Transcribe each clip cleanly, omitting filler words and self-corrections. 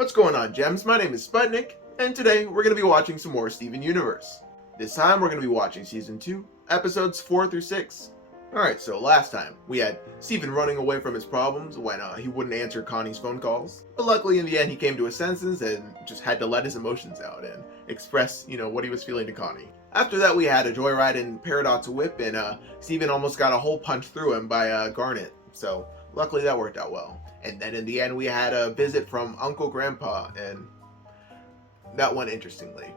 What's going on, Gems? My name is Sputnik, and today we're going to be watching some more Steven Universe. This time we're going to be watching Season 2, Episodes 4 through 6. Alright, so last time we had Steven running away from his problems when he wouldn't answer Connie's phone calls. But luckily in the end he came to his senses and just had to let his emotions out and express, what he was feeling to Connie. After that we had a joyride in Peridot's whip and Steven almost got a hole punched through him by Garnet. So luckily that worked out well. And then in the end we had a visit from Uncle Grandpa and that went interestingly.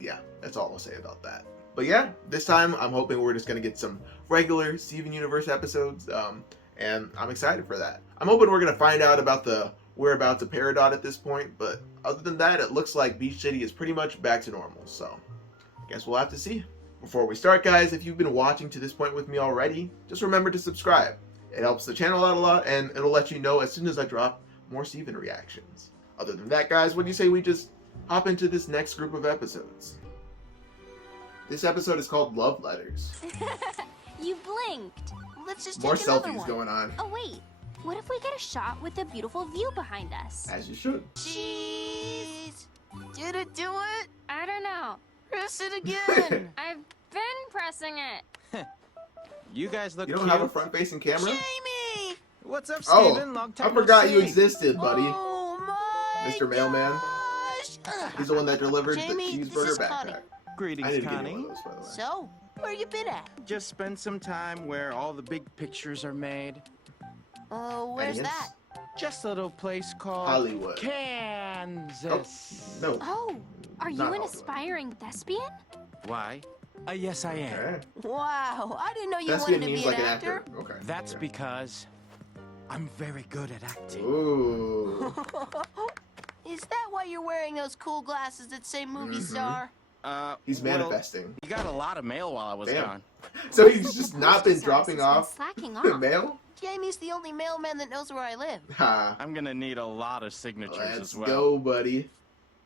Yeah, that's all I'll say about that. But yeah, this time I'm hoping we're just going to get some regular Steven Universe episodes, and I'm excited for that. I'm hoping we're going to find out about the whereabouts of Peridot at this point, but other than that, it looks like Beach City is pretty much back to normal, so I guess we'll have to see. Before we start, guys, if you've been watching to this point with me already, just remember to subscribe. It helps the channel out a lot, and it'll let you know as soon as I drop more Steven reactions. Other than that, guys, what do you say we just hop into this next group of episodes? This episode is called Love Letters. You blinked. Let's just more take another selfies one. going on. Oh wait, what if we get a shot with the beautiful view behind us? As you should. Jeez! Did it do it? I don't know. Press it again! I've been pressing it. You guys look You don't cute. have a front-facing camera? Jamie! What's up, Oh, Steven? Long time I forgot no you see. existed, buddy. Oh my Mr. Mailman. gosh. He's the one that delivered Jamie, the this cheeseburger is Connie. backpack. I Greetings, need to get Connie. one of those, by the way. So, where you been at? Just spend some time where all the big pictures are made. Oh, where's Aliens? that? Just a little place called Hollywood. Kansas. No. Oh, are you Not an Hollywood. aspiring thespian? Why? Yes, I am. Okay. Wow, I didn't know you Thespian wanted to means be like an an actor. Okay. That's okay. because I'm very good at acting. Ooh. Is that why you're wearing those cool glasses that say movie star? He's well, manifesting. you got a lot of mail while I was Damn. gone. So he's just not been Postal dropping service has off been slacking the off. mail? Jamie's the only mailman that knows where I live. Ha. I'm gonna need a lot of signatures Let's as well. go, buddy.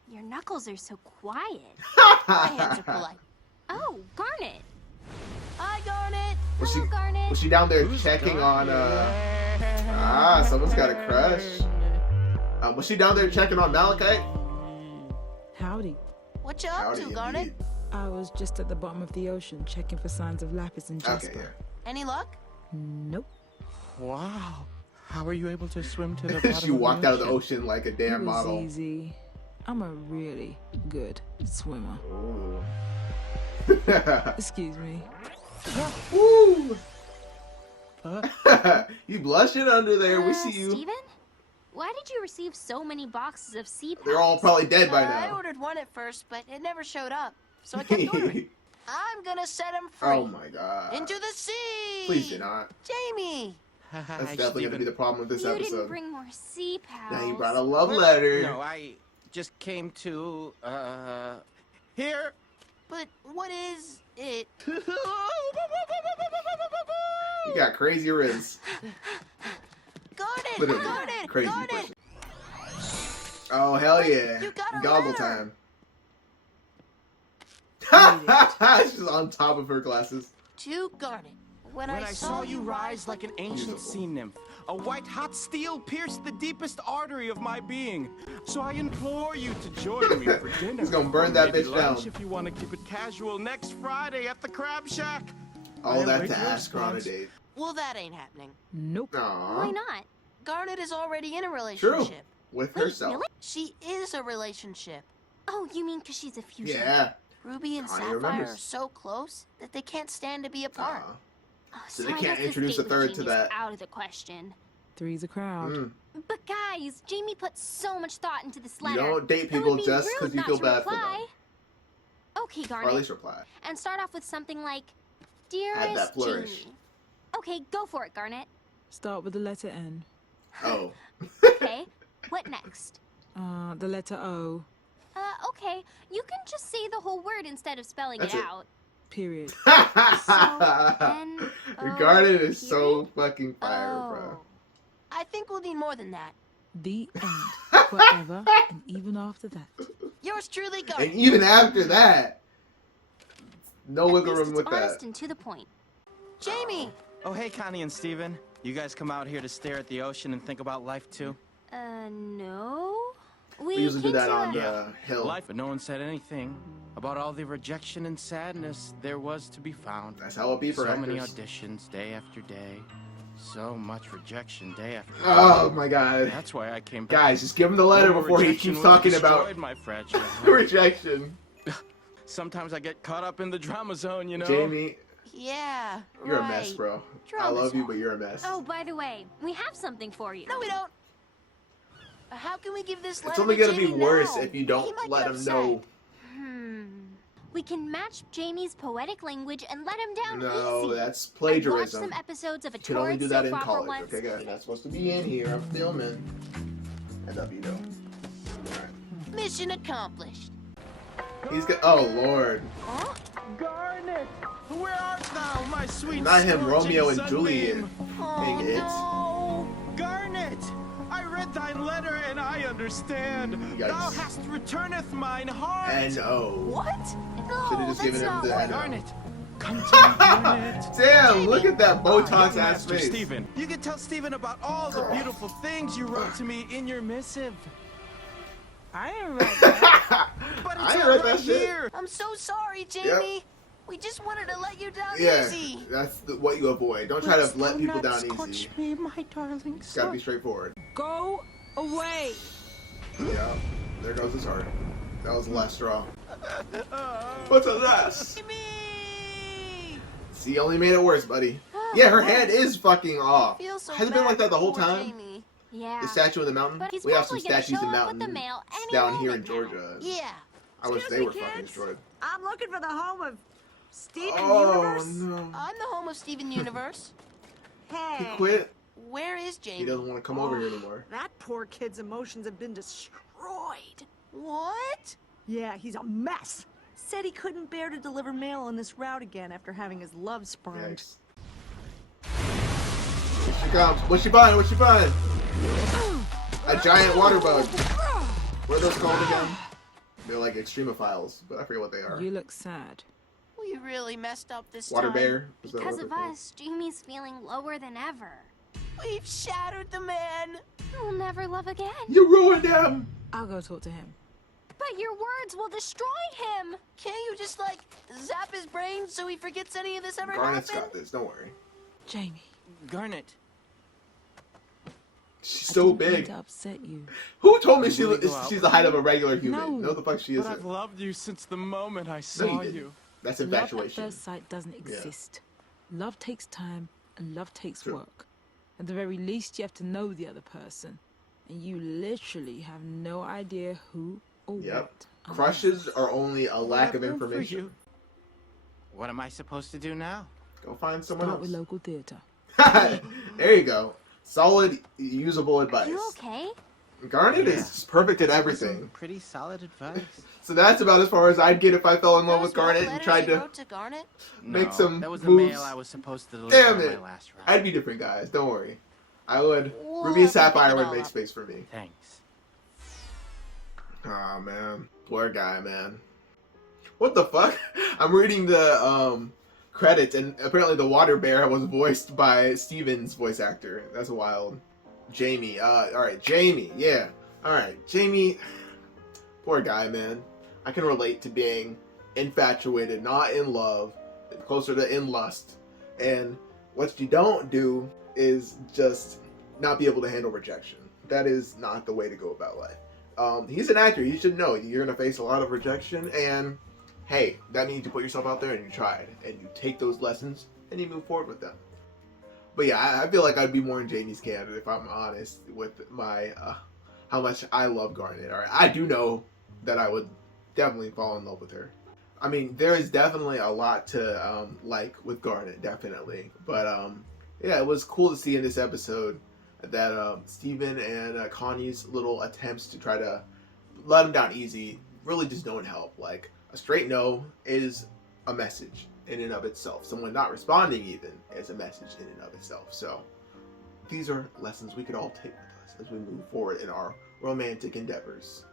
Your knuckles are so quiet. My hands are polite. Oh, Garnet. Hi, Garnet. Was she, Hello, Garnet. was she down there Who's checking on, Garnet? someone's got a crush. Was she down there checking on Malachite? Howdy. What you up Howdy, to, Garnet? indeed. I was just at the bottom of the ocean checking for signs of lapis and jasper. Okay, Any luck? Nope. Wow. How are you able to swim to the yeah. bottom She walked the out of the ocean like a It damn was model. easy. I'm a really good swimmer. Ooh. Excuse me. Woo! You blushing under there. We see you. Steven? Why did you receive so many boxes of sea They're all packs? probably dead by I now. ordered one at first, but it never showed up. So I kept ordering. I'm gonna set him free. Oh my god. Into the sea! Please do not. Jamie! That's definitely going to be the problem with this You episode. didn't bring more sea pals. Now you brought a love letter. No, I just came to, here. But what is it? You got crazy ribs. Garnet! Literally, Garnet! crazy Garnet! person. Oh, hell yeah. You got a Goggle letter. time. She's on top of her glasses. To Garnet. When When I saw you rise like an ancient Beautiful. sea nymph, a white hot steel pierced the deepest artery of my being. So I implore you to join me for dinner. He's gonna burn or that maybe bitch lunch down. If you want to keep it casual, next Friday at the Crab Shack. All I that await to your ask her on a response. date. Well, that ain't happening. Nope. Why Aww. not? Garnet is already in a True. relationship. With Wait, herself. really? She is a relationship. Oh, you mean because she's a fusion? Yeah. Ruby and Connie Sapphire remembers. are so close that they can't stand to be apart. Aw. Oh, So they I can't guess this introduce date a with third to Jamie's that. out of the question. Three's a crowd. Mm. But guys, Jamie put so much thought into this You letter. don't date It people would be just rude because you not feel to bad for reply. them. Okay, Or at Garnet. least reply. And start off with something like, Add Dearest that flourish. Jamie. Okay, go for it, Garnet. Start with the letter N. Oh. Okay, what next? The letter O. Okay, you can just say the whole word instead of spelling That's it it. out. Period. N-O, Garnet is so period? fucking fire, Oh. bro. I think we'll need more than that. The end. Forever and even after that. Yours truly, And Garnet. even after that, no At wiggle least room it's with honest that. and to the point. Jamie! Oh, hey, Connie and Steven. You guys come out here to stare at the ocean and think about life too? No? We usually do that on can't, the hill. Life, but no one said anything about all the rejection and sadness there was to be found. That's how it be for So many actors. auditions day after day. So much rejection day after day. Oh my god. That's why I came back. Guys, just give him the letter Oh, before he rejection keeps would have talking about destroyed my fragile heart. rejection. Sometimes I get caught up in the drama zone, you know? Jamie, Yeah, you're right. a mess, bro. I Drama love you, zone. but you're a mess. Oh, by the way, we have something for you. No, we don't. How can we give this letter It's only to gonna be Jamie worse now? if you He don't might let get him upset. know. We can match Jamie's poetic language and let him down No, easy. that's I've watched plagiarism. some episodes of a You can only torrid do that soap in opera college, once. okay, guys? You're not supposed to be in here. I'm filming. I love you, though. Alright. Mission accomplished. He's got. Oh, Lord. Huh? Garnet! Where art thou, my sweet Not him, scorching Romeo and sunbeam? Juliet. Oh, Dang it. no. Garnet! I read thine letter and I understand. Yikes. Thou hast returneth mine heart. And oh. What? No, Should've just that's given him not the what- end. Garnet, come to me, Garnet. Damn, look at that Botox Young ass Master face. Stephen, you can tell Stephen about all the beautiful things you wrote to me in your missive. I ain't right there. But it's I ain't all read right that shit. here. I'm so sorry, Jamie. We just wanted to let you down Yeah, easy. that's what you avoid. Don't try to let people down easy. Me, my darling It's gotta be straightforward. Go away. Yeah, there goes his heart. That was the last straw. What's the last? Jamie! See, you only made it worse, buddy. Yeah, her head is fucking off. I feel so Has it been bad like that the whole for time? Jamie. Yeah. The statue in the mountain? But he's We have some probably gonna statues show in up with the mountains mail any down here in moment now. Georgia. Yeah. I wish Excuse they me, were fucking kids. destroyed. I'm looking for the home of Steven Oh, Universe. no. I'm the home of Steven Universe. He Hey, quit. Where is He Jamie? doesn't want to come over here anymore. that poor kid's emotions have been destroyed. What? Yeah, he's a mess. Said he couldn't bear to deliver mail on this route again after having his love spurned. Yikes. Here she comes. What's she find? What's she find? A giant water bug. What are those called again? They're like extremophiles, but I forget what they are. You look sad. We really messed up this Water time. bear? Is that Because what of they're called? us, Jamie's feeling lower than ever. We've shattered the man. He'll never love again. You ruined him! I'll go talk to him. But your words will destroy him. Can't you just, like, zap his brain so he forgets any of this ever Garnet's happened? got this, don't worry. Jamie. Garnet, She's I so didn't mean big. to upset you. Who told me Will we go out? she's the height of a regular human? No. No, the fuck she but isn't. I've loved you since the moment I No, saw you didn't. you. That's Love at infatuation. first sight doesn't exist. Love takes time and love takes True. work. At the very least, you have to know the other person. And you literally have no idea who or Yep. what. unless- Crushes are only a lack of Room for information. you. What am I supposed to do now? Go find someone Start with else. local theater. There you go. Solid, usable advice. You okay? Garnet Yeah. is perfect at Some everything. pretty solid advice. So that's about as far as I'd get if I fell in love with Those love Garnet and letters tried you to. wrote to Garnet? Make No, some that was the moves. mail I was supposed to deliver Damn on it. my last round. I'd be different, guys. Don't worry. I would. We'll Ruby have to Sapphire pick it would all make up. space for me. Thanks. Aw, man. Poor guy, man. What the fuck? I'm reading the credits, and apparently the water bear was voiced by Steven's voice actor. That's wild. Jamie. Alright, Jamie. Yeah. Alright, Jamie. Poor guy, man. I can relate to being infatuated, not in love, closer to in lust. And what you don't do is just not be able to handle rejection. That is not the way to go about life. He's an actor. You should know you're going to face a lot of rejection, and hey, that means you put yourself out there and you tried, and you take those lessons and you move forward with them. But yeah, I feel like I'd be more in Jamie's camp if I'm honest with my how much I love Garnet. All right, I do know that I would definitely fall in love with her. I mean, there is definitely a lot to like with Garnet, definitely. But yeah, it was cool to see in this episode that Steven and Connie's little attempts to try to let him down easy really just don't help. Like, a straight no is a message in and of itself. Someone not responding even is a message in and of itself. So these are lessons we could all take with us as we move forward in our romantic endeavors.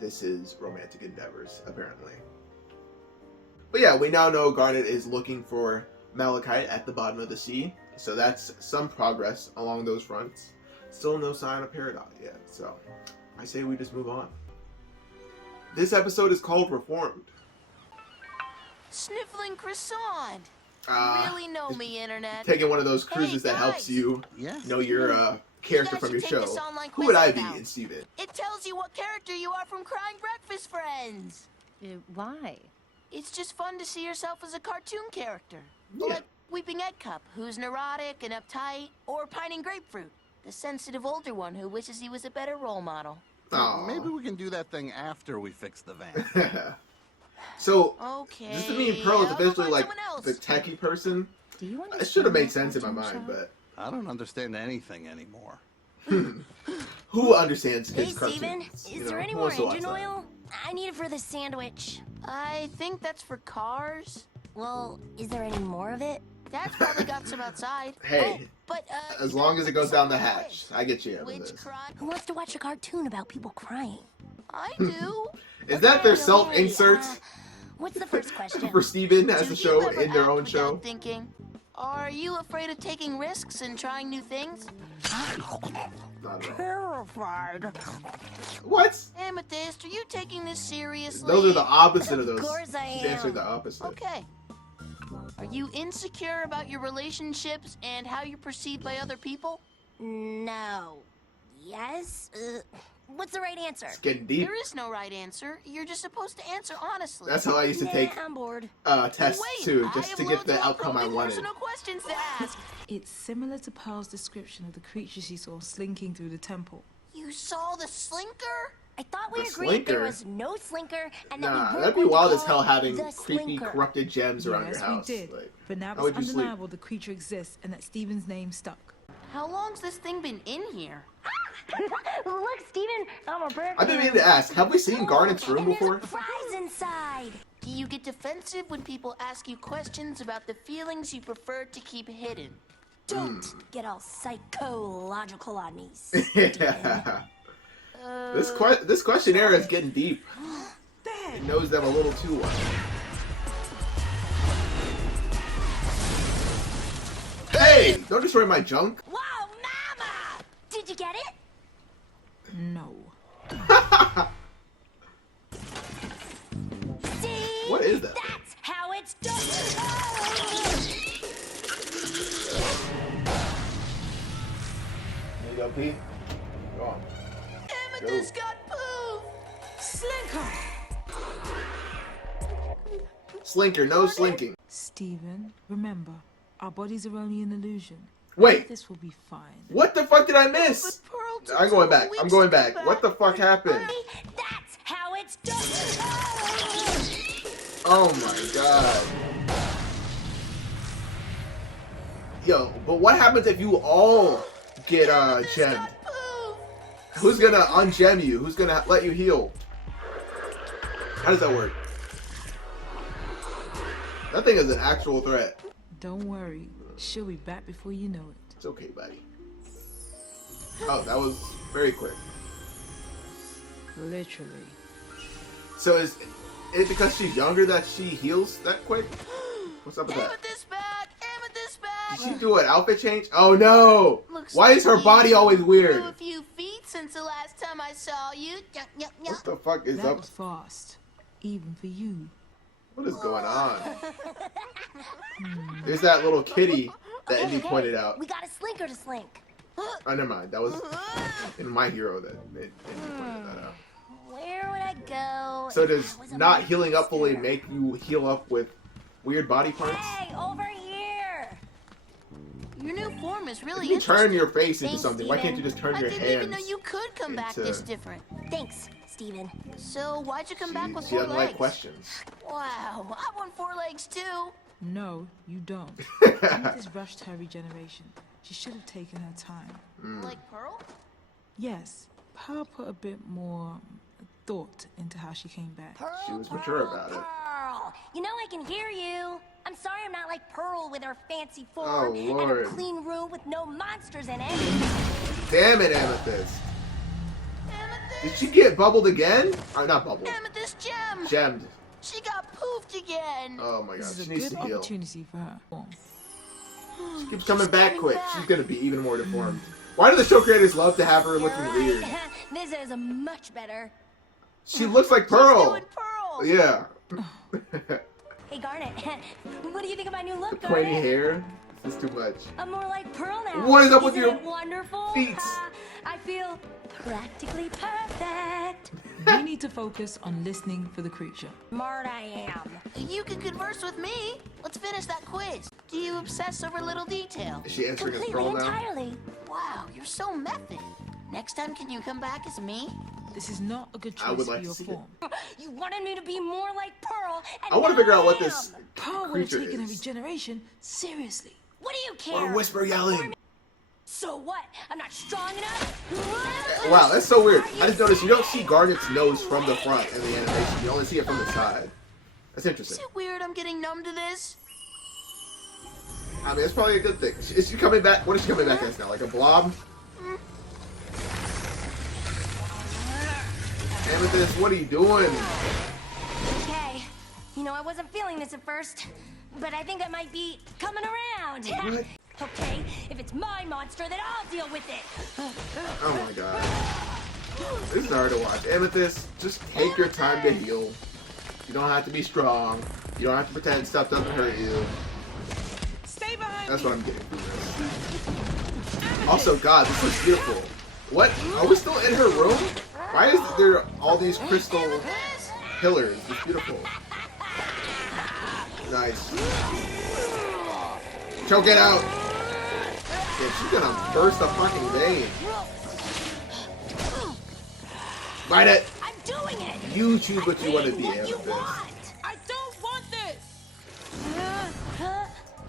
This is romantic endeavors, apparently. But yeah, we now know Garnet is looking for malachite at the bottom of the sea. So that's some progress along those fronts. Still no sign of Peridot yet. So I say we just move on. This episode is called Reformed. Sniffling croissant. Ah, Really know me, internet. Taking one of those cruises Hey, that helps guys. you Yes. know your character You guys from your should show. take this online Who quiz would I I be found. in Steven? It tells you what character you are from Crying Breakfast Friends. Why? It's just fun to see yourself as a cartoon character. Yeah. Like Weeping Egg Cup, who's neurotic and uptight, or Pining Grapefruit, the sensitive older one who wishes he was a better role model. Aw. Maybe we can do that thing after we fix the van. So, Okay. just to me, Pearl is I'll go eventually find like someone else. the techie person. Do you It should have made understand sense in my that mind, cartoon but I don't understand anything anymore. who understands Hey, kids' Steven, cartoons? is there any more Who wants to watch engine that? oil? I need it for the sandwich. I think that's for cars. Well, is there any more of it? Dad's probably got some outside. Hey, Oh, but, as you long gotta as it put goes this on down the my hatch, I get you. Which This. cry? Who wants to watch a cartoon about people crying? I do. Is that their Okay, self-insert What's the first question? for Steven as Do a show you ever in their act own without show? Thinking, are you afraid of taking risks and trying new things? Not at all. Terrified. What? Amethyst, are you taking this seriously? Those are the opposite of those. Of course I She's answering am. the opposite. Okay. Are you insecure about your relationships and how you're perceived by other people? No. Yes? What's the right answer? It's getting deep. There is no right answer. You're just supposed to answer honestly. That's how I used to take I'm bored. tests Wait, too, I just have to get loads the of outcome I probing wanted. personal questions to ask. It's similar to Pearl's description of the creature she saw slinking through the temple. You saw the slinker? I thought we The agreed there slinker? was no slinker and that we Nah, weren't that'd be going to wild as call hell it having the creepy, slinker. corrupted gems around Yes, your house. we did. Like, But now how it's would you sleep? undeniable the creature exists and that Steven's name stuck. How long's this thing been in here? Look, Steven, I'm a bird. I've been meaning to ask, have we seen Garnet's room and there's before? a prize inside. Do you get defensive when people ask you questions about the feelings you prefer to keep hidden? Don't get all psychological on me. Yeah. This questionnaire is getting deep. It knows them a little too well. Hey! Don't destroy my junk. Whoa, mama! Did you get it? No. See? What is that? That's how it's done. There you go, Pete. Go on. Amethyst got poof! Slinker! Slinker, no slinking. Steven, remember, our bodies are only an illusion. Wait, This will be fine. what the fuck did I miss? But Pearl took I'm going 2 back. weeks I'm going to get back. What the fuck happened? That's how it's done. Oh my god. Yo, but what happens if you all get gemmed? Poof! Who's gonna ungem you? Who's gonna let you heal? How does that work? That thing is an actual threat. Don't worry, she'll be back before you know it. It's okay, buddy. Oh, that was very quick. Literally. So is it because she's younger that she heals that quick? What's up with that? Amethyst back! Amethyst back! Did she do an outfit change? Oh no! Looks Why is her like body you always weird? grew a few feet since the last time I saw you. Yuck, yuck, yuck. What the fuck is That up? was fast. Even for you. What is going on? There's that little kitty that Indy pointed out. We got a slinker to slink. Oh, never mind. That was in My Hero that Indy pointed that out. Where would I go? So if does I was a not healing up fully monster? make you heal up with weird body parts? Hey, over here! Your new form is really You turn interesting. your face into Thanks, something. Why can't you Steven. just turn I your didn't even know hands? you could come back into- this different. Thanks, Steven. So why'd you come back with She 4 doesn't legs? like questions. Wow, I want 4 legs too. No, you don't. Amethyst rushed her regeneration. She should have taken her time. Like Pearl? Yes, Pearl put a bit more thought into how she came back. Pearl, She was Pearl, mature about it. Pearl. You know I can hear you. I'm sorry I'm not like Pearl with her fancy form Oh, and Lord. her clean room with no monsters in it. Damn it, Amethyst. Amethyst! Did she get bubbled again? Or not bubbled. Amethyst gem! Gemmed. She got poofed again! Oh my god, This is she a needs good to heal. opportunity for her. She keeps coming back coming quick. back. She's gonna be even more deformed. Why do the show creators love to have her looking You're weird? right. This is much better. She looks like She's Pearl. doing pearls. Yeah. Hey, Garnet, what do you think of my new look, The pointy Garnet? hair. This is too much. I'm more like Pearl now. What is up with Isn't your it wonderful? feet? I feel practically perfect. We need to focus on listening for the creature. Smart I am. You can converse with me. Let's finish that quiz. Do you obsess over little detail? Is she answering as Completely, Pearl now? entirely. Wow, you're so method. Next time, can you come back as me? This is not a good I would choice like for to your see it. form. You wanted me to be more like Pearl, and I want to now figure out what I this am. Pearl would have creature taken a is. regeneration seriously. What do you care? Or whisper yelling. So what? I'm not strong enough? Wow, that's so weird. I just noticed you don't see Garnet's nose from the front in the animation. You only see it from the side. That's Is interesting. it weird I'm getting numb to this? I mean, it's probably a good thing. Is she coming back? What is she coming back as now? Like a blob? Amethyst, what are you doing? Okay. You know, I wasn't feeling this at first, but I think I might be coming around. What? Okay, if it's my monster, then I'll deal with it. Oh my god. This is hard to watch. Amethyst, just take your time to heal. You don't have to be strong. You don't have to pretend stuff doesn't hurt you. Stay behind That's me. what I'm getting from this. Also, God, this looks beautiful. What? Are we still in her room? Why is there all these crystal pillars? It's beautiful. Nice. Choke it out! Yeah, she's gonna burst a fucking vein. Bite it! I'm doing it. You choose what you want to be, What you Amethyst. want? I don't want this.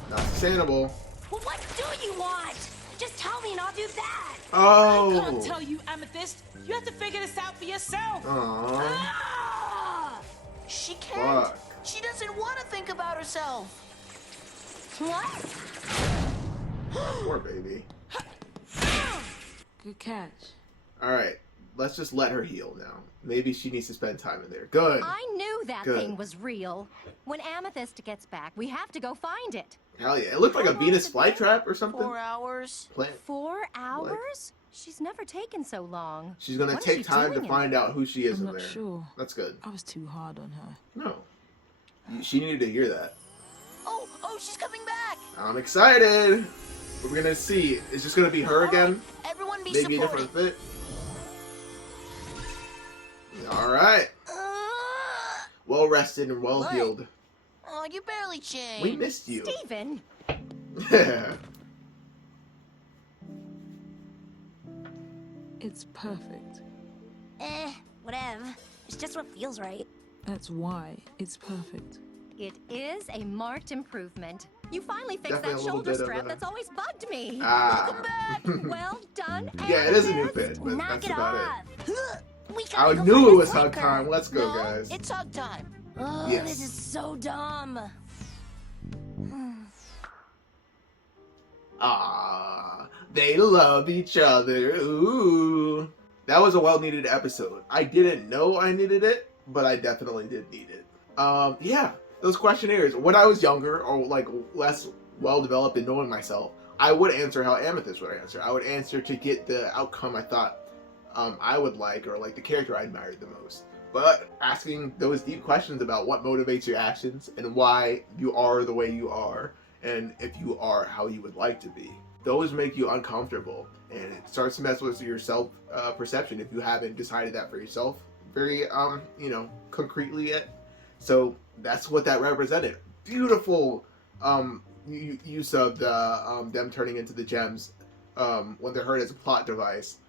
Not sustainable. Well, what do you want? Just tell me and I'll do that. I can't Oh! tell you, Amethyst. You have to figure this out for yourself. Aww. Ah! She can't. Fuck. She doesn't want to think about herself. What? Poor baby. Good catch. Alright, let's just let her heal now. Maybe she needs to spend time in there. Good. I knew that Good. thing was real. When Amethyst gets back, we have to go find it. Hell yeah. It looked like a Venus flytrap or something. 4 hours. Plant. 4 hours? She's never taken so long. She's gonna What is take she time to doing in find out who she is I'm in not there. sure. That's good. I was too hard on her. No. She needed to hear that. Oh, she's coming back. I'm excited. We're gonna see. Is this gonna be her again? Everyone be Maybe a supportive. different fit. Alright. Well rested and well What? healed. Oh, you barely changed. We missed you. Steven! It's perfect. Whatever. It's just what feels right. That's why it's perfect. It is a marked improvement. You finally fixed Definitely a that little shoulder bit of strap a- that's always bugged me. Ah. Well done, Yeah, it is a new Amethyst. fit, but Knock that's it about off. We it. gotta I go knew find it a was hug clicker. time. Let's go, No, guys. it's hug time. Oh, Yes. this is so dumb. Ah, they love each other. Ooh. That was a well-needed episode. I didn't know I needed it, but I definitely did need it. Yeah, those questionnaires. When I was younger or like less well-developed in knowing myself, I would answer how Amethyst would answer. I would answer to get the outcome I thought I would like, or like the character I admired the most. But asking those deep questions about what motivates your actions and why you are the way you are, and if you are how you would like to be, those make you uncomfortable, and it starts to mess with your self perception if you haven't decided that for yourself very concretely yet. So that's what that represented. Beautiful use of the them turning into the gems when they're heard as a plot device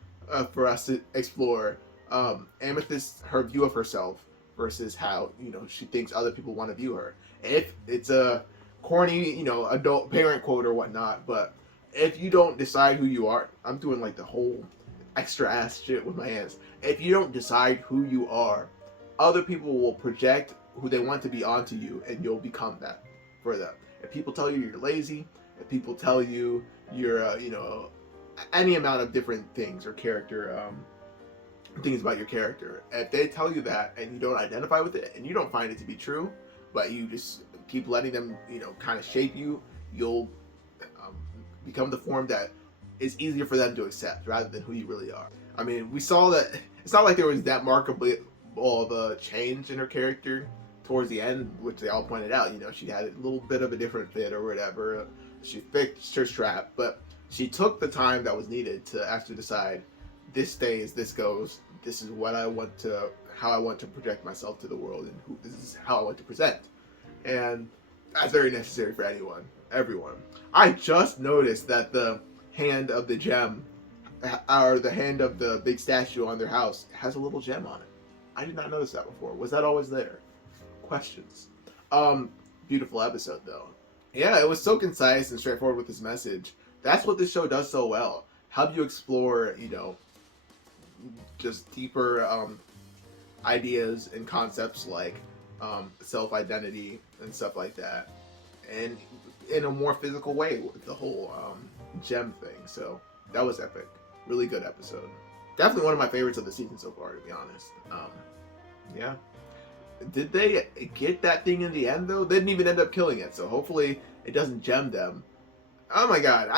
for us to explore. Amethyst, her view of herself versus how she thinks other people want to view her. If it's a corny adult parent quote or whatnot, but if you don't decide who you are, I'm doing like the whole extra ass shit with my hands. If you don't decide who you are, other people will project who they want to be onto you, and you'll become that for them. If people tell you you're lazy, if people tell you you're any amount of different things or character things about your character, if they tell you that and you don't identify with it and you don't find it to be true, but you just keep letting them kind of shape you, you'll become the form that is easier for them to accept rather than who you really are. I mean, we saw that it's not like there was that markedly of a change in her character towards the end, which they all pointed out. You know, she had a little bit of a different fit or whatever. She fixed her strap, but she took the time that was needed to actually decide, this stays, this goes, this is what I want to, how I want to project myself to the world, and this is how I want to present. And that's very necessary for everyone. I just noticed that the hand of the gem, or the hand of the big statue on their house, has a little gem on it. I did not notice that before. Was that always there? Questions. Beautiful episode though. Yeah, it was so concise and straightforward with this message. That's what this show does so well. Help you explore, you know, just deeper ideas and concepts like self-identity and stuff like that, and in a more physical way with the whole gem thing. So that was epic. Really good episode. Definitely one of my favorites of the season so far, to be honest. Yeah. Did they get that thing in the end though? They didn't even end up killing it, so hopefully it doesn't gem them. Oh my god,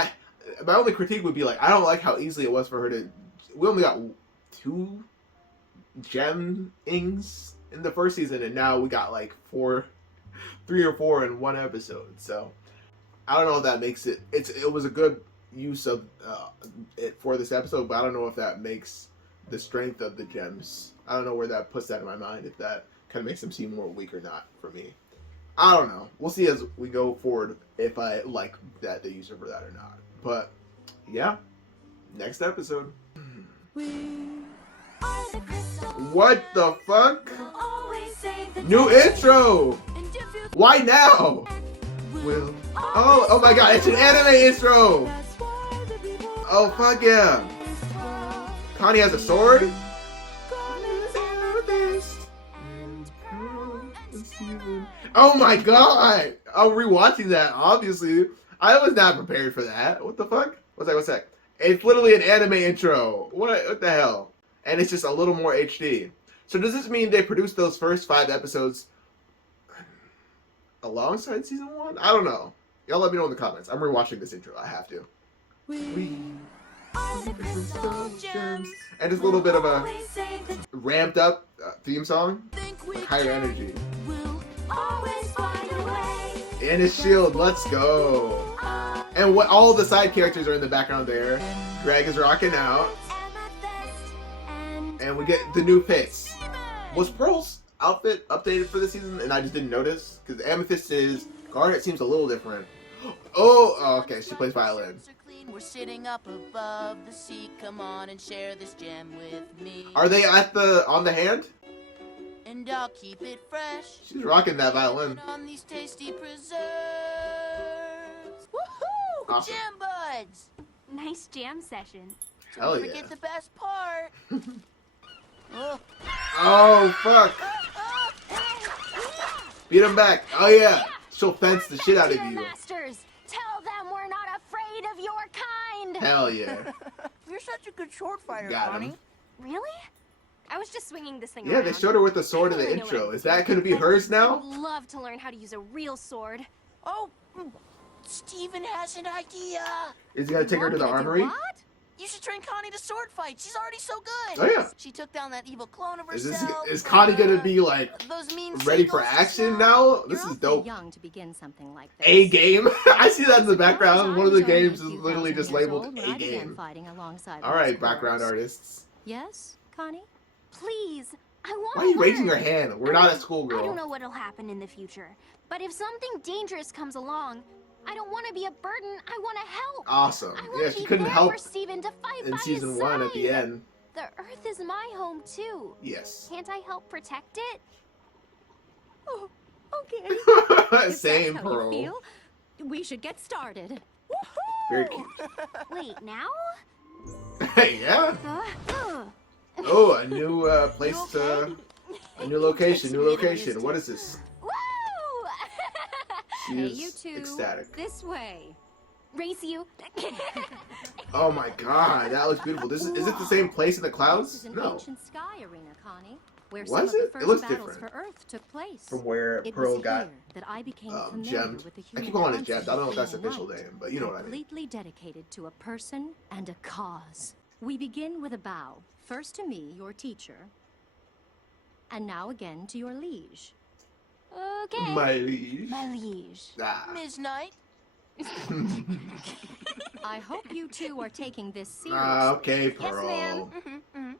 my only critique would be like, I don't like how easily it was for her to. We only got 2 gem-ings in the first season, and now we got like 3 or 4 in one episode. So I don't know if that makes it. It was a good use of it for this episode, but I don't know if that makes the strength of the gems. I don't know where that puts that in my mind. If that kind of makes them seem more weak or not for me. I don't know. We'll see as we go forward if I like that they use her for that or not. But yeah, next episode. What the fuck? New intro! Why now? Will. Oh my god, it's an anime intro! Oh fuck yeah! Connie has a sword? Oh my god! I'm rewatching that, obviously. I was not prepared for that. What the fuck? What's that? It's literally an anime intro. What the hell? And it's just a little more HD. So does this mean they produced those first 5 episodes alongside season 1? I don't know. Y'all let me know in the comments. I'm rewatching this intro. I have to. We are the crystal gems. And just a little bit of a ramped up theme song. Like higher energy. And his shield. Let's go. And what all the side characters are in the background there. Greg is rocking out. And we get the new fits. Was Pearl's outfit updated for this season and I just didn't notice? Because Amethyst's garnet seems a little different. Oh, okay, she plays violin. We're sitting up above the sea. Come on and share this gem with me. Are they on the hand? And I'll keep it fresh. She's rocking that violin. On these tasty preserves. Woohoo! Awesome. Jam buds. Nice jam session. Hell Don't yeah. forget the best part. Oh, fuck. Beat him back. Oh, yeah. She'll fence the shit out of you. Masters, tell them we're not afraid of your kind. Hell yeah. You're such a good sword fighter, Got Connie. him. Really? I was just swinging this thing Yeah, around. they showed her with the sword in the intro. Is that going to be hers I now? would love to learn how to use a real sword. Oh, Steven has an idea. Is he going to take her to the armory? What? You should train Connie to sword fight. She's already so good. Oh, yeah. She took down that evil clone of Is herself. Connie going to be, like, those mean ready for seagulls action and now? This You're is awfully dope. young to begin something like this. A game? I see that in the background. One of the I was only games is a few literally thousand just years labeled old when A I began game. fighting alongside All right, those background dwarves. artists. Yes, Connie? Please, I want Why to are you raising learn. your hand? We're not at school, I don't girl. know what'll happen in the future, but if something dangerous comes along, I don't want to be a burden. I want to help. Awesome. I want Yeah, to she be couldn't there help for Steven to fight in by season his 1 at the side. end. The Earth is my home too. Yes. Can't I help protect it? Oh, okay. If Same, that's how Pearl. you feel, we should get started. Very cute. Wait, now? Hey, yeah. Oh, a new place to... A new location, new location. What is this? Woo! She Hey, is you two. ecstatic. This way. race you. Oh my god, that looks beautiful. Is it the same place in the This clouds? is an No. ancient sky arena, Connie, where Was some of it? the It first looks battles different. for Earth took place. From where It Pearl was got here that I became familiar gemmed. with the I human keep calling it concept gemmed. I don't know if of that's the being a official knight, name, but you know what I mean. completely dedicated to a person and a cause. We begin with a bow, first to me, your teacher, and now again to your liege. Okay. My liege. My liege. Ah. Ms. Knight? I hope you two are taking this seriously. Okay, Pearl. ma'am.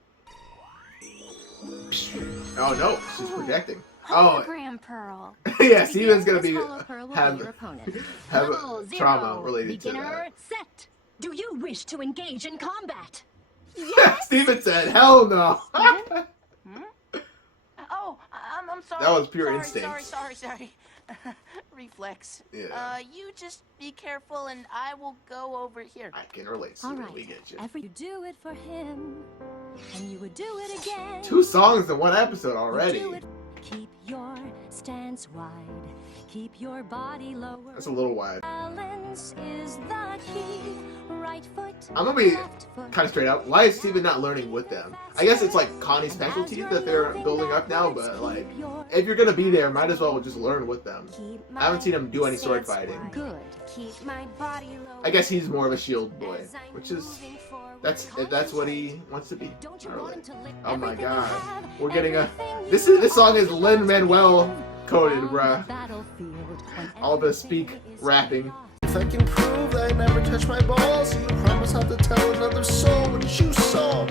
Oh no, she's projecting. Oh, Hologram Pearl. yeah, Steven's gonna This be hollow pearl will be have your opponent. have Level trauma zero. related to Beginner, that. set. Do you wish to engage in combat? Steven said, "Hell no." Oh, I'm sorry. That was pure sorry, instinct. Sorry. Reflex. Yeah. You just be careful and I will go over here. I can relate, All Steven. right. We get you. You do it for him, and you would do it again. 2 songs in 1 episode You already. do it. Keep your stance wide. Keep your body lower. That's a little wide. Balance is the key. Right foot. I'm gonna be left foot. kind of straight up. Why is Steven not learning with them? I guess it's like Connie's specialty that they're building up now, but like, if you're gonna be there, might as well just learn with them. I haven't seen him do any sword fighting. Good. Keep my body low. I guess he's more of a shield boy, as I'm which is moving forward. that's what he wants to be. Don't you I want relate. him to live Oh my everything you god, have, we're getting a. everything you This song is want. Lin-Manuel coded, On the bruh. battlefield, when All the everything speak is rapping. lost. If I can prove that I never touched my balls, you promise not to tell another soul what you saw.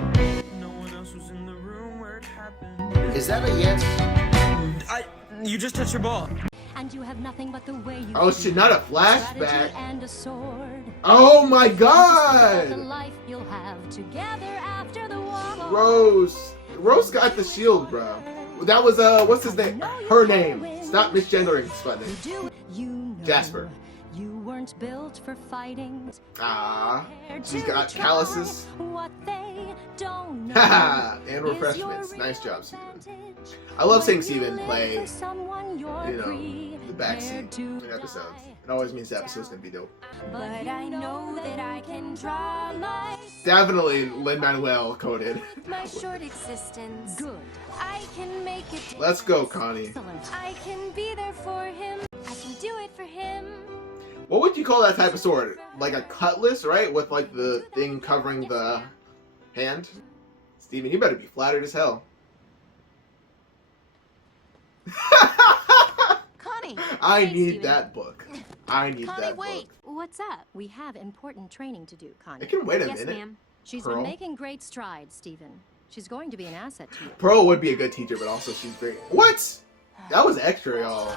No one else was in the room where it happened. Is that a yes? You just touched your ball. And you have nothing but the way you Oh feel. shit, not a Strategy flashback. and a sword. Oh my The god! life you'll have together after the war. Rose got the shield, bro. That was what's his name? Her name. Stop misgendering, Sputnik. You know Jasper. You weren't built for fighting. Ah, she's To got try calluses. What they don't know. Haha, and is refreshments. your Nice job, Steven. advantage. I love seeing When you Steven live play, for someone you're you know, the backseat prepared to in episodes. die. It always means the episode's gonna be dope. But I know that I can draw my Definitely Lin-Manuel coded. with my short existence. Good. I can make it. Let's go, Connie. Excellent. I can be there for him. I can do it for him. What would you call that type of sword? Like a cutlass, right? With like the thing covering the hand? Steven, you better be flattered as hell. Connie! I Hey, need Steven. that book. I need Connie, that wait. book. What's up? We have important training to do, Connie. It can wait a Yes, minute. ma'am. She's Pearl. been making great strides, Stephen. She's going to be an asset to you. Pearl would be a good teacher, but also she's very. What? That was extra, y'all.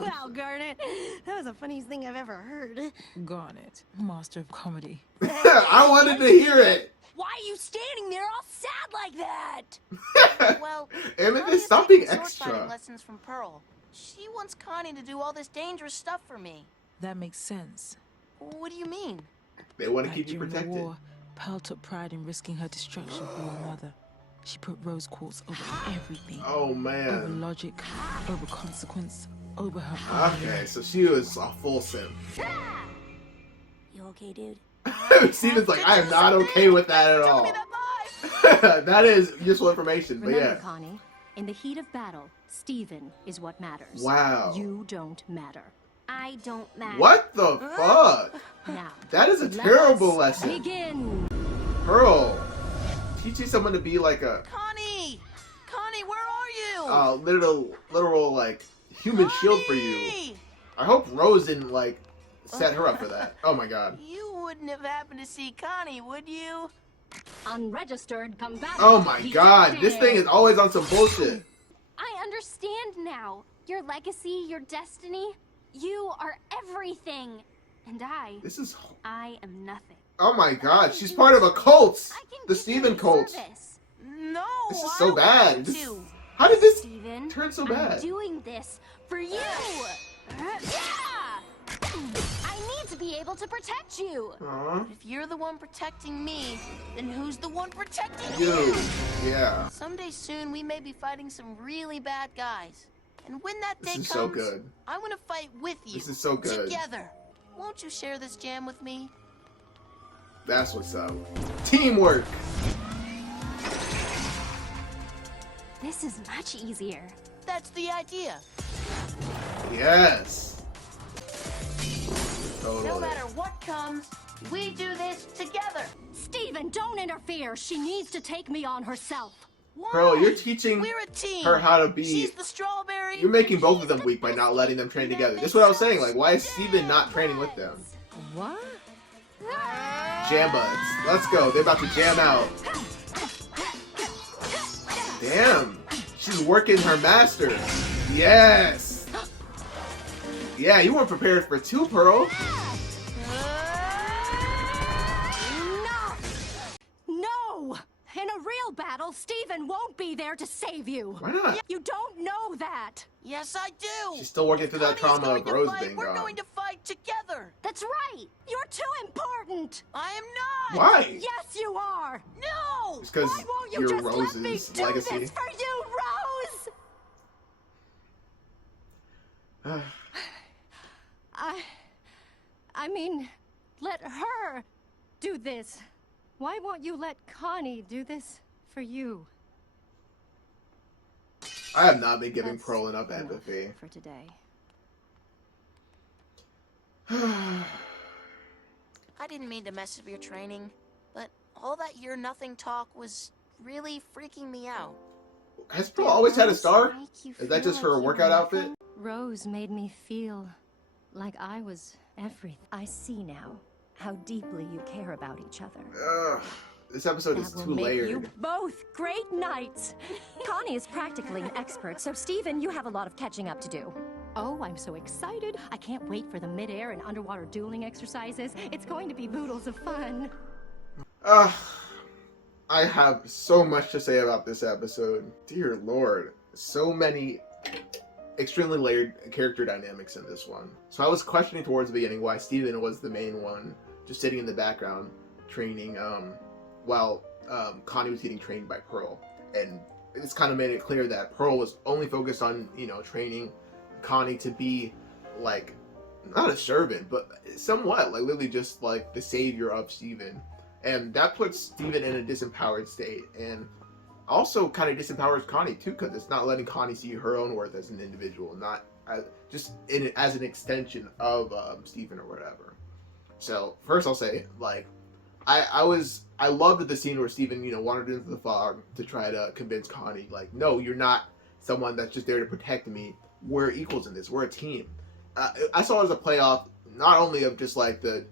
Wow, Garnet. That was the funniest thing I've ever heard. Garnet, master of comedy. I wanted to hear it. Why are you standing there all sad like that? Well, Amethyst, Connie is stop being taking sword fighting extra. lessons from Pearl. She wants Connie to do all this dangerous stuff for me. That makes sense. What do you mean? They want to Back keep you during the protected. war, Pearl took pride in risking her destruction for your mother. She put rose quartz over everything. Oh Over man. logic, over consequence, over her honor. Okay, so she was a full simp. You okay, dude? Steven's like, I am not okay with that at Tell all. me that bye. That is useful information, but Remember, yeah. Connie, in the heat of battle, Stephen is what matters. Wow. You don't matter. I don't matter. What the fuck? Now, That is a let's terrible lesson. begin. Pearl, teaching someone to be like a Connie! Connie, where are you? literal like human shield for you. Connie! I hope Rose didn't like set her up for that. Oh my god. You wouldn't have happened to see Connie, would you? Unregistered combatant. Oh my god. This thing is always on some bullshit. I understand now. Your legacy, your destiny. You are everything. And This is. I am nothing. Oh my god. She's part of a cult. I can The give Steven you cult. service. No, This is I so don't bad. want This- to. How did this Steven, turn so I'm bad? doing this for you. Yeah! I need to be able to protect you. Aw. If you're the one protecting me, then who's the one protecting You. Yeah. Someday soon we may be fighting some really bad guys. And when that This day is comes, so good. I want to fight with you. This is so good. Together. won't you share this jam with me? That's what's up. Teamwork! This is much easier. That's the idea. Yes! Totally. No matter what comes, we do this together. Steven, don't interfere. She needs to take me on herself. Why? Pearl, you're teaching We're a team. her how to be... She's the strawberry. You're making both of them weak by not letting them train together. That's what I was saying. Like, why is Steven not training with them? What? Jam buds. Let's go. They're about to jam out. Damn. She's working her master. Yes. Yeah, you weren't prepared for two, Pearl. No! In a real battle, Steven won't be there to save you. Why not? You don't know that. Yes, I do. She's still working through that Connie's trauma going of to Rose fight. being We're gone. going to fight together. That's right. You're too important. I am not. Why? Yes, you are. No. It's because Why won't you you're just let me Rose's do legacy. this for you, Rose? I mean, let her do this. Why won't you let Connie do this for you? I have not been giving That's Pearl enough enough empathy. for today. I didn't mean to mess up your training, but all that you're nothing talk was really freaking me out. Has Pearl always had a star? Make you Is that feel just her like you workout were outfit? nothing? Rose made me feel like I was everything. I see now how deeply you care about each other. Ugh. This episode is That too will make layered. you both great knights. Connie is practically an expert, so Steven, you have a lot of catching up to do. Oh, I'm so excited. I can't wait for the mid-air and underwater dueling exercises. It's going to be boodles of fun. I have so much to say about this episode. Dear Lord. So many extremely layered character dynamics in this one. So I was questioning towards the beginning why Steven was the main one, just sitting in the background, training, while Connie was getting trained by Pearl. And it's kind of made it clear that Pearl was only focused on, you know, training Connie to be, like, not a servant, but somewhat, like, literally just, like, the savior of Steven. And that puts Steven in a disempowered state, and also kind of disempowers Connie, too, because it's not letting Connie see her own worth as an individual, not just as an extension of Steven or whatever. So, first I'll say, like, I loved the scene where Steven, you know, wandered into the fog to try to convince Connie, like, no, you're not someone that's just there to protect me. We're equals in this. We're a team. I saw it as a playoff, not only of just, like, the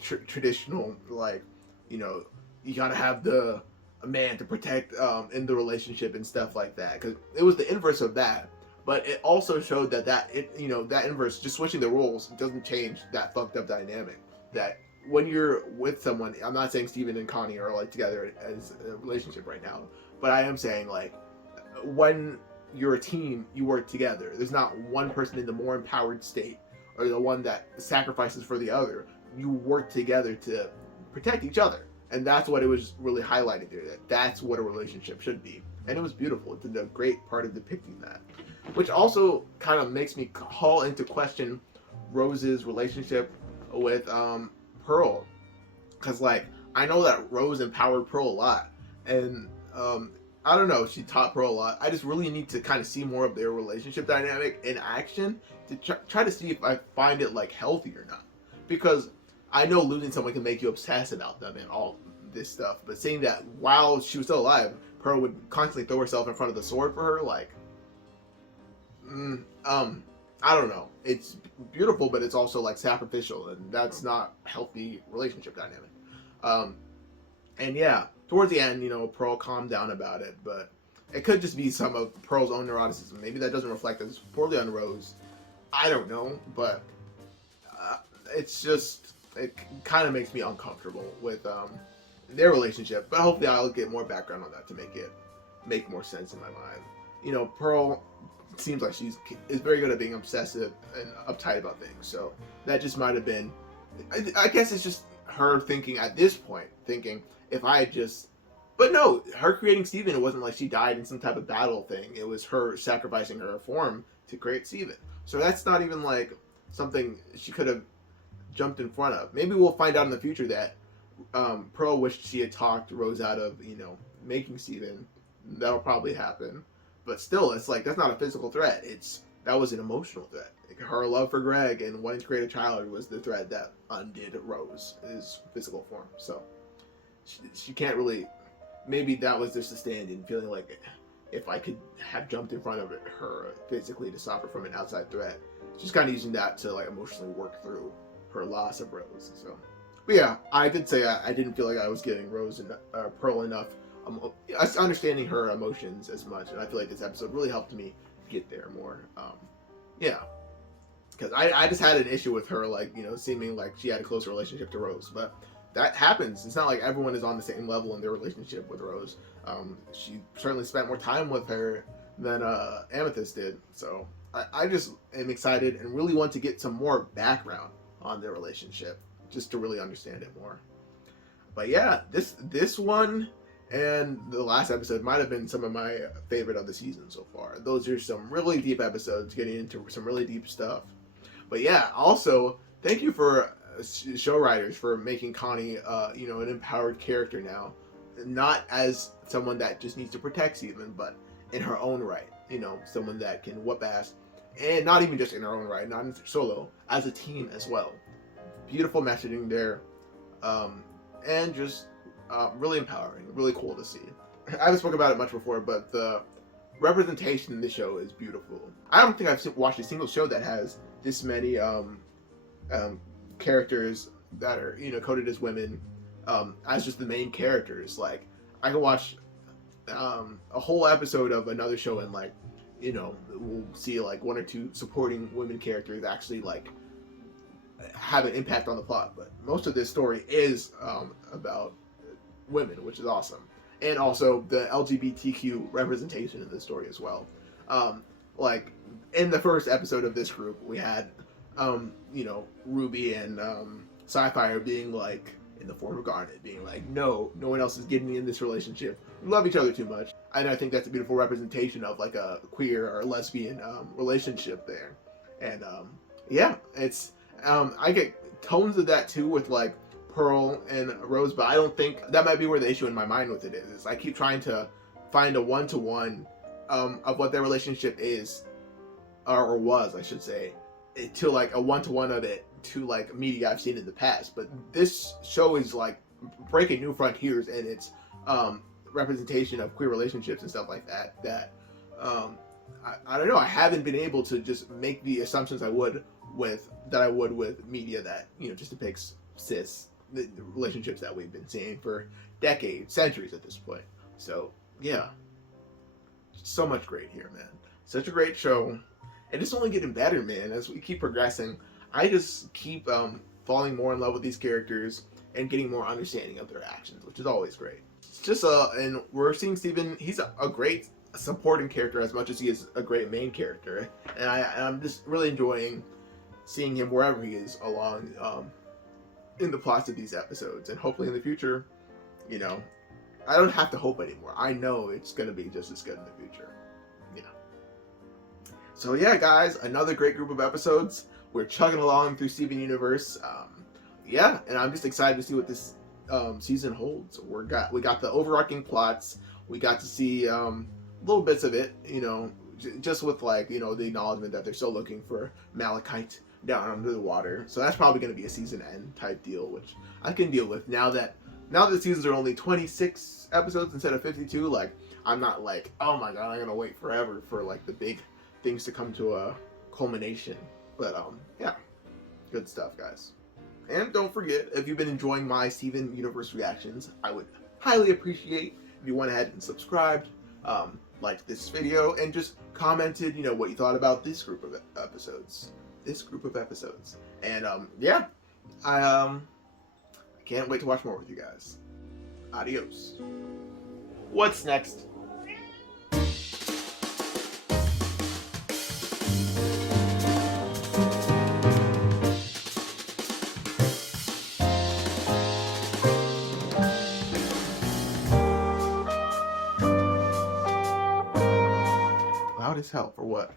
traditional, like, you know, you gotta have a man to protect in the relationship and stuff like that. Because it was the inverse of that. But it also showed that inverse, just switching the roles, doesn't change that fucked up dynamic. That when you're with someone, I'm not saying Steven and Connie are like together as a relationship right now, but I am saying, like, when you're a team, you work together. There's not one person in the more empowered state or the one that sacrifices for the other. You work together to protect each other. And that's what it was really highlighting there. That's what a relationship should be. And it was beautiful. It did a great part of depicting that. Which also kind of makes me call into question Rose's relationship with Pearl. Because, like, I know that Rose empowered Pearl a lot. And, I don't know, she taught Pearl a lot. I just really need to kind of see more of their relationship dynamic in action to try to see if I find it, like, healthy or not. Because I know losing someone can make you obsess about them and all this stuff, but seeing that while she was still alive, Pearl would constantly throw herself in front of the sword for her, like, I don't know. It's beautiful, but it's also, like, sacrificial, and that's not a healthy relationship dynamic. And yeah, towards the end, you know, Pearl calmed down about it, but it could just be some of Pearl's own neuroticism. Maybe that doesn't reflect as poorly on Rose. I don't know, but it's just, it kind of makes me uncomfortable with their relationship. But hopefully I'll get more background on that to make more sense in my mind. You know, Pearl seems like is very good at being obsessive and uptight about things. So that just might have been, I guess it's just her thinking at this point, if I had just, but no, her creating Steven, it wasn't like she died in some type of battle thing. It was her sacrificing her form to create Steven. So that's not even like something she could have jumped in front of. Maybe we'll find out in the future that Pearl wished she had talked Rose out of, you know, making Steven. That'll probably happen. But still, it's like, that's not a physical threat. That was an emotional threat. Like, her love for Greg and wanting to create a child was the threat that undid Rose's physical form. So she can't really. Maybe that was just a stand-in, feeling like if I could have jumped in front of her physically to stop her from an outside threat. She's kind of using that to like emotionally work through her loss of Rose. So, but yeah, I did say I didn't feel like I was giving Rose and Pearl enough understanding her emotions as much, and I feel like this episode really helped me get there more. Yeah, because I just had an issue with her, like, you know, seeming like she had a closer relationship to Rose, but that happens. It's not like everyone is on the same level in their relationship with Rose. She certainly spent more time with her than Amethyst did, so I just am excited and really want to get some more background on their relationship just to really understand it more. But yeah, this one and the last episode might have been some of my favorite of the season so far. Those are some really deep episodes, getting into some really deep stuff. But yeah, also thank you for show writers for making Connie, you know, an empowered character now, not as someone that just needs to protect Steven, but in her own right. You know, someone that can whoop ass, and not even just in her own right, not in solo, as a team as well. Beautiful messaging there, and just really empowering, really cool to see. I haven't spoken about it much before, but the representation in the show is beautiful. I don't think I've watched a single show that has this many characters that are, you know, coded as women, as just the main characters. Like, I can watch a whole episode of another show and, like, you know, we'll see like one or two supporting women characters actually like have an impact on the plot, but most of this story is about women, which is awesome. And also the LGBTQ representation in this story as well. Like in the first episode of this group, we had you know, Ruby and Sapphire being like, in the form of Garnet, being like, no one else is getting in this relationship. We love each other too much. And I think that's a beautiful representation of like a queer or lesbian relationship there. And yeah, it's I get tones of that too with like Pearl and Rose, but I don't think that might be where the issue in my mind with it is. I keep trying to find a one-to-one of what their relationship is, or was, I should say, to like a one-to-one of it to like media I've seen in the past. But this show is like breaking new frontiers in its representation of queer relationships and stuff like that, that I don't know, I haven't been able to just make the assumptions I would with media that, you know, just depicts cis the relationships that we've been seeing for decades, centuries at this point. So yeah, so much great here, man. Such a great show, and it's only getting better, man, as we keep progressing. I just keep falling more in love with these characters and getting more understanding of their actions, which is always great. It's just and we're seeing Steven, he's a great supporting character as much as he is a great main character, and I'm just really enjoying seeing him wherever he is along in the plots of these episodes. And hopefully in the future, you know, I don't have to hope anymore. I know it's going to be just as good in the future. Yeah. So yeah, guys, another great group of episodes. We're chugging along through Steven Universe. Yeah, and I'm just excited to see what this season holds. We got the overarching plots. We got to see little bits of it, you know, just with like, you know, the acknowledgement that they're still looking for Malachite down under the water. So that's probably going to be a season end type deal, which I can deal with now that the seasons are only 26 episodes instead of 52. Like, I'm not like, oh my god, I'm gonna wait forever for like the big things to come to a culmination. But yeah, good stuff, guys. And don't forget, if you've been enjoying my Steven Universe reactions, I would highly appreciate if you went ahead and subscribed, liked this video, and just commented, you know, what you thought about this group of episodes. And yeah, I can't wait to watch more with you guys. Adios. What's next? Loud as hell for what?